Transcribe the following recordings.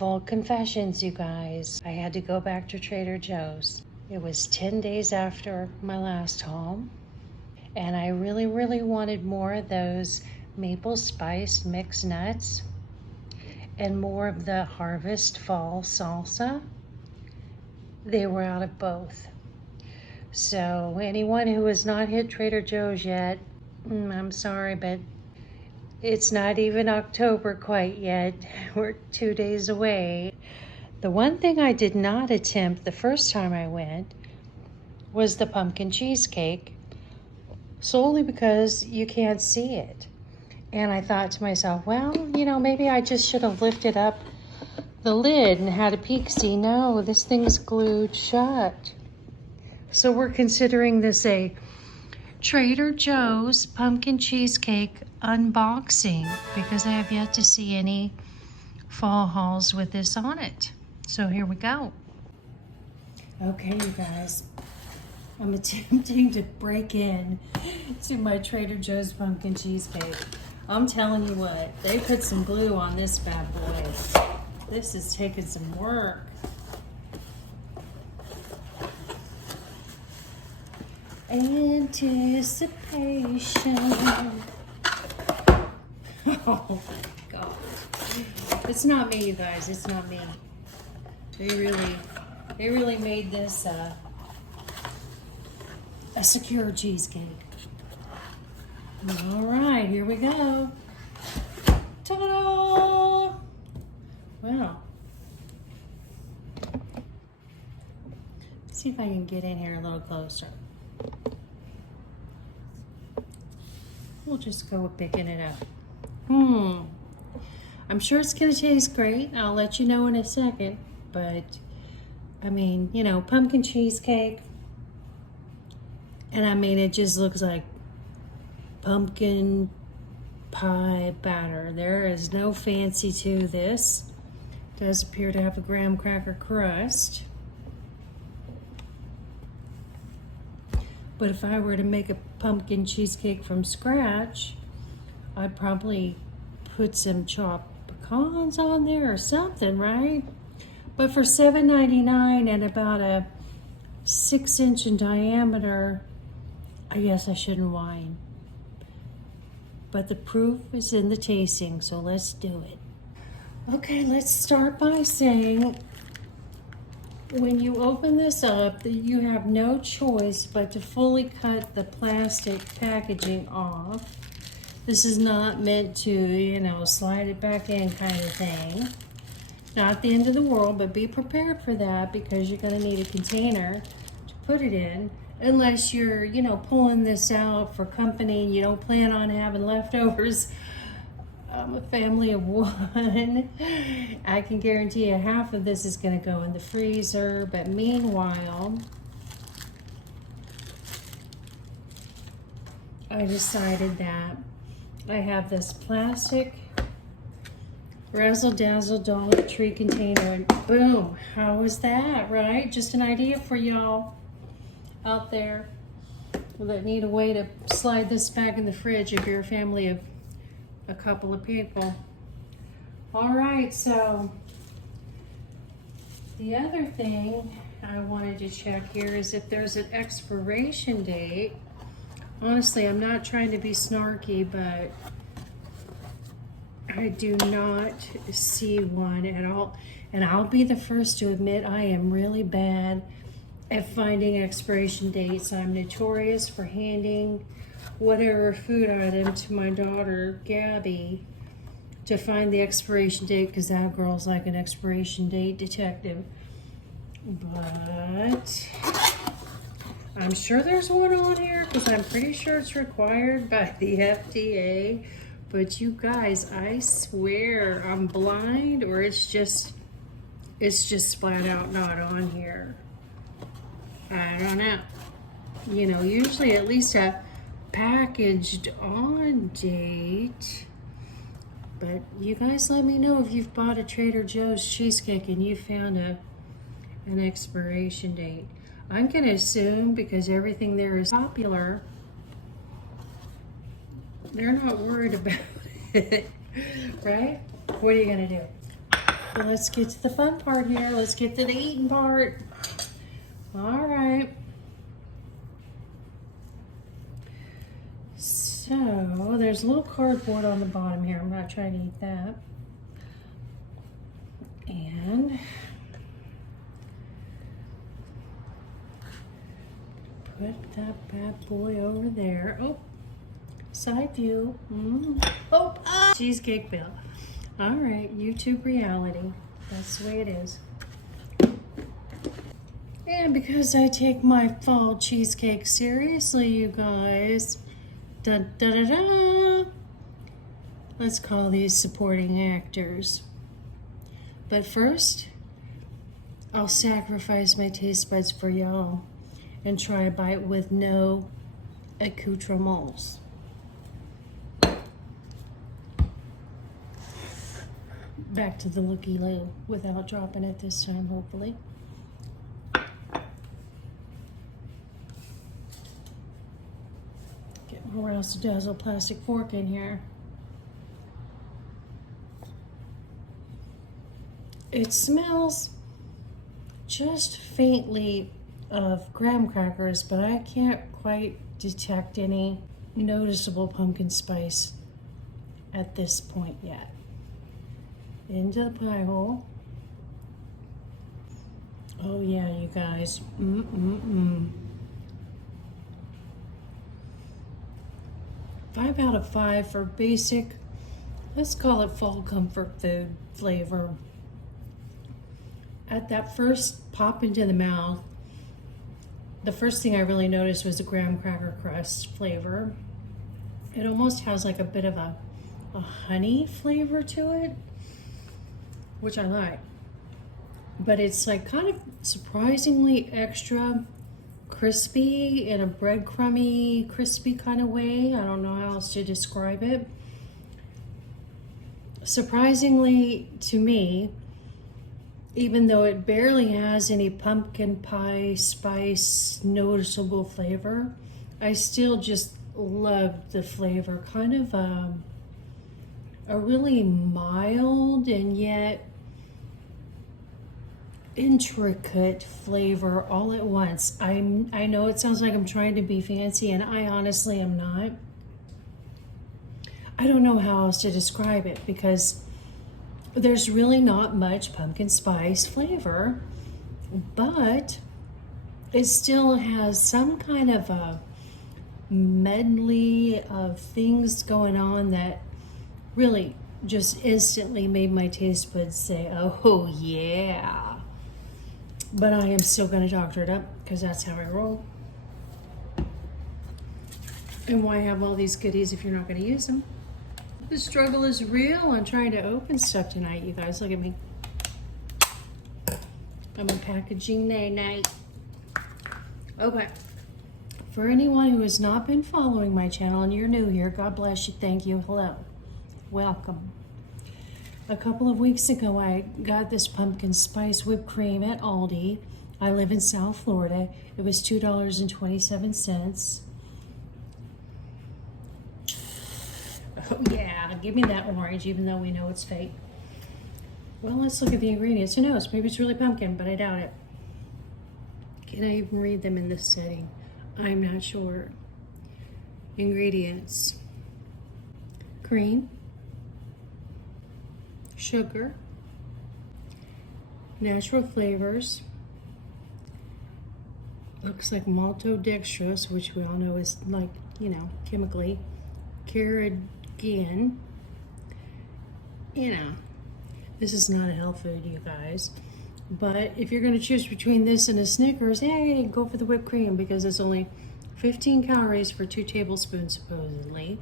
Full confessions, you guys. I had to go back to Trader Joe's. It was 10 days after my last haul, and I really, really wanted more of those maple spiced mixed nuts and more of the Harvest Fall salsa. They were out of both. So anyone who has not hit Trader Joe's yet, I'm sorry, but it's not even October quite yet. We're 2 days away. The one thing I did not attempt the first time I went was the pumpkin cheesecake, solely because you can't see it. And I thought to myself, well, maybe I just should have lifted up the lid and had a peek. See, no, this thing's glued shut. So we're considering this a Trader Joe's pumpkin cheesecake unboxing because I have yet to see any fall hauls with this on it. So here we go. Okay, you guys, I'm attempting to break in to my Trader Joe's pumpkin cheesecake. I'm telling you what, they put some glue on this bad boy. This is taking some work. Anticipation. Oh my God. It's not me, you guys, it's not me. They really made this a secure cheesecake. All right, here we go. Ta-da! Wow. Let's see if I can get in here a little closer. We'll just go with picking it up. I'm sure it's gonna taste great. I'll let you know in a second. But, I mean, pumpkin cheesecake. And I mean, it just looks like pumpkin pie batter. There is no fancy to this. It does appear to have a graham cracker crust. But if I were to make a pumpkin cheesecake from scratch, I'd probably put some chopped pecans on there or something, right? But for $7.99 and about a 6-inch in diameter, I guess I shouldn't whine. But the proof is in the tasting, so let's do it. Okay, let's start by saying, when you open this up, you have no choice but to fully cut the plastic packaging off. This is not meant to, slide it back in kind of thing. Not the end of the world, but be prepared for that because you're going to need a container to put it in. Unless you're, pulling this out for company and you don't plan on having leftovers. I'm a family of one. I can guarantee you half of this is going to go in the freezer. But meanwhile, I decided that I have this plastic Razzle Dazzle Dollar Tree container, and boom, how is that, right? Just an idea for y'all out there that need a way to slide this back in the fridge if you're a family of a couple of people. All right, so the other thing I wanted to check here is if there's an expiration date. Honestly, I'm not trying to be snarky, but I do not see one at all. And I'll be the first to admit I am really bad at finding expiration dates. I'm notorious for handing whatever food item to my daughter, Gabby, to find the expiration date because that girl's like an expiration date detective. But I'm sure there's one on here because I'm pretty sure it's required by the FDA. But you guys, I swear I'm blind, or it's just flat out not on here. I don't know. Usually at least a packaged on date. But you guys let me know if you've bought a Trader Joe's cheesecake and you found an expiration date. I'm gonna assume because everything there is popular, they're not worried about it, right? What are you gonna do? But let's get to the fun part here. Let's get to the eating part. All right. So there's a little cardboard on the bottom here. I'm not trying to eat that. And put that bad boy over there. Oh, side view. Oh, cheesecake bill. All right, YouTube reality. That's the way it is. And because I take my fall cheesecake seriously, you guys, dun, da, da, da, let's call these supporting actors. But first, I'll sacrifice my taste buds for y'all and try a bite with no accoutrements. Back to the looky-loo without dropping it this time, hopefully. Get my razzle-dazzle plastic fork in here. It smells just faintly of graham crackers, but I can't quite detect any noticeable pumpkin spice at this point yet. Into the pie hole. Oh yeah, you guys. 5 out of 5 for basic, let's call it fall comfort food flavor. At that first pop into the mouth, the first thing I really noticed was the graham cracker crust flavor. It almost has like a bit of a honey flavor to it, which I like. But it's like kind of surprisingly extra crispy in a breadcrumby, crispy kind of way. I don't know how else to describe it. Surprisingly to me, even though it barely has any pumpkin pie spice noticeable flavor, I still just love the flavor. Kind of a really mild and yet intricate flavor all at once. I know it sounds like I'm trying to be fancy, and I honestly am not. I don't know how else to describe it because there's really not much pumpkin spice flavor, but it still has some kind of a medley of things going on that really just instantly made my taste buds say, oh yeah. But I am still going to doctor it up because that's how I roll. And why have all these goodies if you're not going to use them? The struggle is real. I'm trying to open stuff tonight, you guys. Look at me. I'm a packaging night. Okay. For anyone who has not been following my channel and you're new here, God bless you. Thank you. Hello. Welcome. A couple of weeks ago, I got this pumpkin spice whipped cream at Aldi. I live in South Florida. It was $2.27. Oh yeah, give me that orange, even though we know it's fake. Well, let's look at the ingredients. Who knows? Maybe it's really pumpkin, but I doubt it. Can I even read them in this setting? I'm not sure. Ingredients: cream, sugar, natural flavors, looks like maltodextrose, which we all know is like, chemically, carrageenan. This is not a health food, you guys. But if you're going to choose between this and a Snickers, hey, go for the whipped cream because it's only 15 calories for 2 tablespoons, supposedly,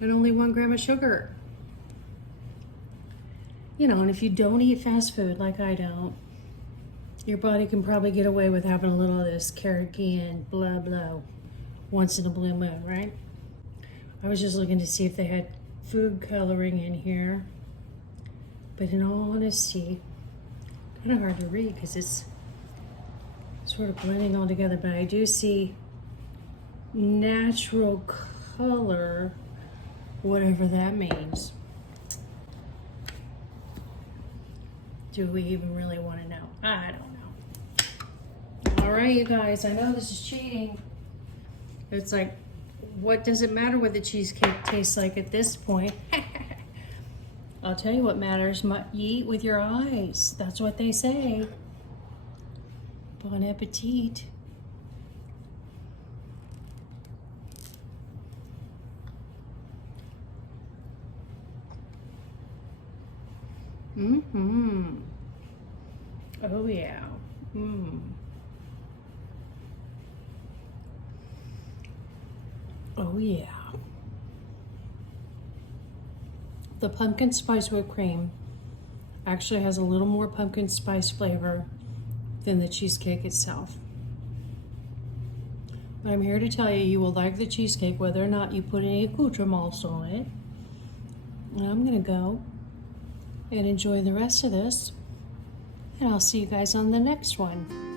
and only 1 gram of sugar. And if you don't eat fast food like I don't, your body can probably get away with having a little of this carrageenan blah blah once in a blue moon, right? I was just looking to see if they had food coloring in here, but in all honesty, kind of hard to read because it's sort of blending all together, but I do see natural color, whatever that means. Do we even really want to know? I don't know. All right, you guys, I know this is cheating. It's like, what does it matter what the cheesecake tastes like at this point? I'll tell you what matters. You eat with your eyes. That's what they say. Bon appetit. Mm-hmm. Oh, yeah. Mm. Oh, yeah. The pumpkin spice whipped cream actually has a little more pumpkin spice flavor than the cheesecake itself. But I'm here to tell you, you will like the cheesecake whether or not you put any accoutrements on it. And I'm gonna go and enjoy the rest of this, and I'll see you guys on the next one.